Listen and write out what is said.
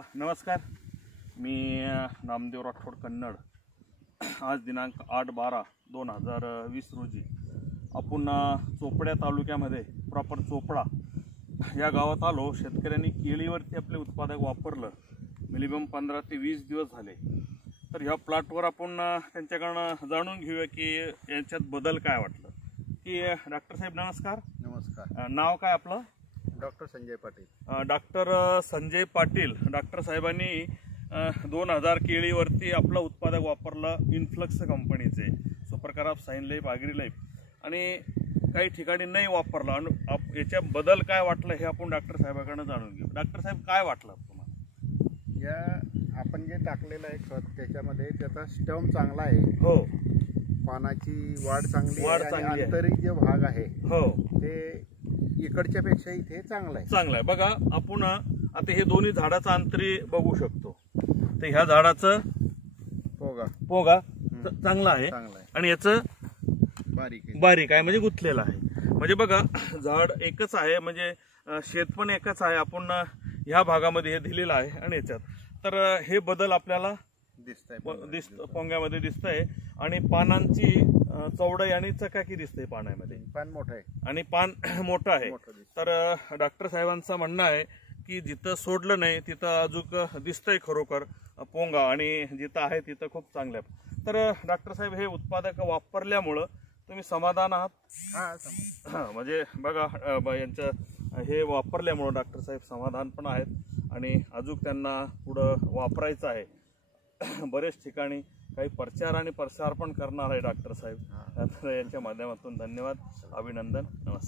नमस्कार, मी नामदेव राठोड कन्नड। आज दिनांक 8/12/2020 रोजी आपण चोपड्या तालुक्यामध्ये प्रॉपर चोपडा या गावात आलो। शेतकऱ्यांनी केळीवरती आपले उत्पादक वापरलं। मिनिमम 15 ते 20 दिवस झाले। तर ह्या प्लॉटवर आपण त्यांच्याकडून जाणून घेऊया की यांच्यात बदल काय वाटलं। की डॉक्टर साहेब नमस्कार। नमस्कार। नाव काय आपलं? Doctor Sanjay Patil. Doctor Sanjay Patil. Doctor साहेबांनी 2000 केळीवरती आपलं उत्पादक वापरलं इन्फ्लक्स कंपनीचे सुपरक्राफ्ट, साइनलाइफ, ॲग्रीलाइफ आणि काही ठिकाणी नाही वापरलं। आणि याच्या बदल काय वाटलं हे आपण डॉक्टर साहेबांकडून जाणून घेऊ। डॉक्टर साहेब काय वाटलं तुम्हाला? या आपण जे टाकलेलं आहे खत त्याच्यामध्ये त्याचा स्टम चांगला आहे। हो, पानाची वाढ चांगली वाढ आहे चांगली आणि आहे। आंतरिक जे भाग आहे हो ते इकडच्या पेक्षा इथे चांगला आहे। चांगलं आहे। बघा आपण आता हे दोन्ही झाडाचं अंतरी बघू शकतो। तर ह्या झाडाचं पोगा चांगला आहे आणि याचं बारीक आहे, म्हणजे गुंतलेलं आहे। म्हणजे बघा झाड एकच आहे, म्हणजे शेत पण एकच आहे। आपण ह्या भागामध्ये हे दिलेलं आहे आणि याच्यात तर हे बदल आपल्याला पोंग्यामध्ये दिसतंय आणि पानांची चौडाई आणि चकाकी दिसते। पानामध्ये पान मोठं आहे आणि पान मोठं आहे। तर डॉक्टर साहेबांचं म्हणणं आहे की जिथं सोडलं नाही तिथं अजून दिसतंय खरोखर पोंगा आणि जिथं आहे तिथं खूप चांगलं आहे। तर डॉक्टर साहेब हे उत्पादक वापरल्यामुळं तुम्ही समाधान आहात? म्हणजे बघा यांचं हे वापरल्यामुळं डॉक्टर साहेब समाधान पण आहेत आणि अजून त्यांना पुढं वापरायचं आहे। बरेच ठिकाणी काही प्रचार आणि प्रसार पण करणार आहे डॉक्टर साहेब। तर यांच्या माध्यमातून धन्यवाद, अभिनंदन, नमस्कार।